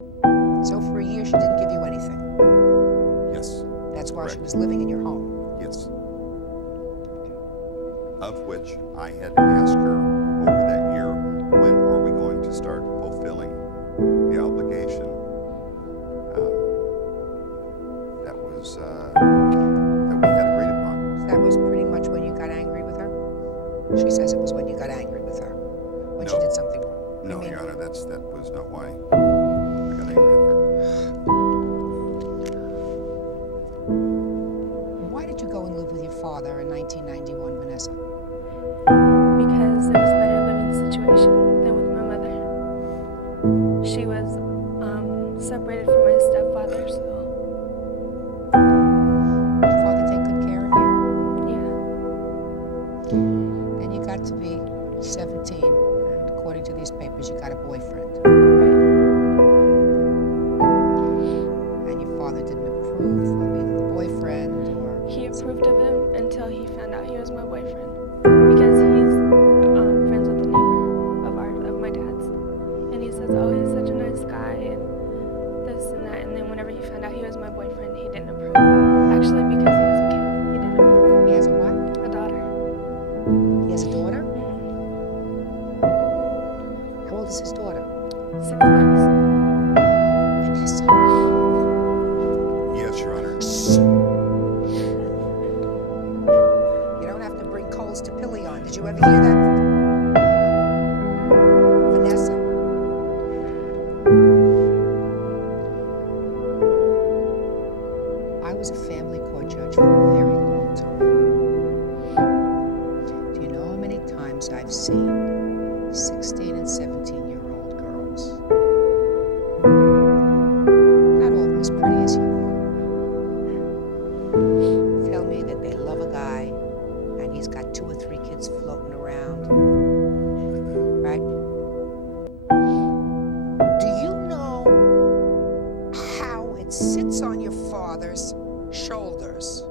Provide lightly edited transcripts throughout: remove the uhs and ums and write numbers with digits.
So for a year, she didn't give you anything. Yes. That's while she Correct. was living in your home. Yes. Of which I had asked her over that year, when are we going to start fulfilling the obligation? That we had agreed upon. That was pretty much when you got angry with her? She says it was when you got angry with her, when she No. did something wrong. No, You mean- Your Honor, that was not why I got angry at her. Why did you go and live with your father in 1991, Vanessa? Because it was a better living situation than with my mother. She was separated from my stepfather, so Did your father take good care of you? yeah. Then you got to be 17, and according to these papers, you got a boyfriend. Right. And your father didn't approve of either the boyfriend or... He approved of him until he found out he was my boyfriend. Because he's friends with a neighbor of my dad's. And he says, oh, he's such a nice guy and this and that. And then whenever he found out he was my boyfriend, he didn't approve. Actually, because he was a kid, he didn't approve. He has a what? A daughter. He has a daughter? Mhm. How old is his daughter? 6 months. Vanessa. Yes, Your Honor. You don't have to bring coals to Pilion. Did you ever hear that? Vanessa. I was a family court judge for a very long time. Do you know how many times I've seen 16 and 17-year-old girls? Not all of them as pretty as you are. Tell me that they love a guy and he's got 2 or 3 kids floating around. Right? Do you know how it sits on your father's shoulders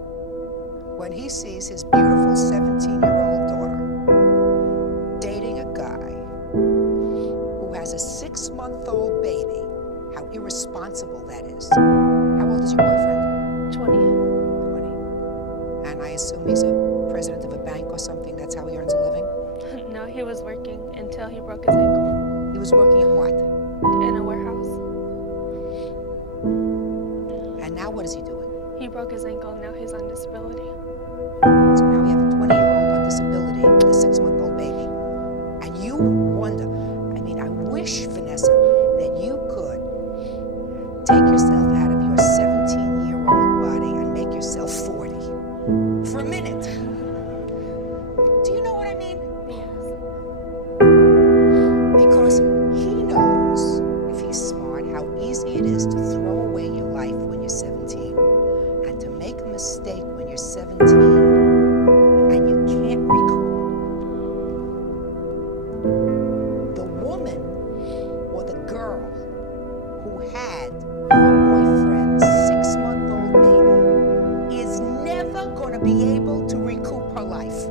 when he sees his beautiful 17-year-old daughter dating a guy who has a 6-month-old baby? How irresponsible that is. How old is your boyfriend? 20. 20. And I assume he's a president of a bank or something. That's how he earns a living? No, he was working until he broke his ankle He was working in what? in a warehouse. And now what is he doing? He broke his ankle and now he's on disability. So now we have a 20-year-old on disability with a 6-month-old baby. And you wonder, I mean, I wish, Vanessa, that you could take yourself out of your 17-year-old body and make yourself 40 for a minute. Do you know what I mean? Yes. Because he knows, if he's smart, how easy it is to throw away your life when you're 17 and to make a mistake when you're 17 and you can't recoup. The woman or the girl who had your boyfriend's 6-month-old baby is never going to be able to recoup her life.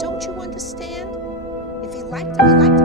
Don't you understand? If he liked her, he liked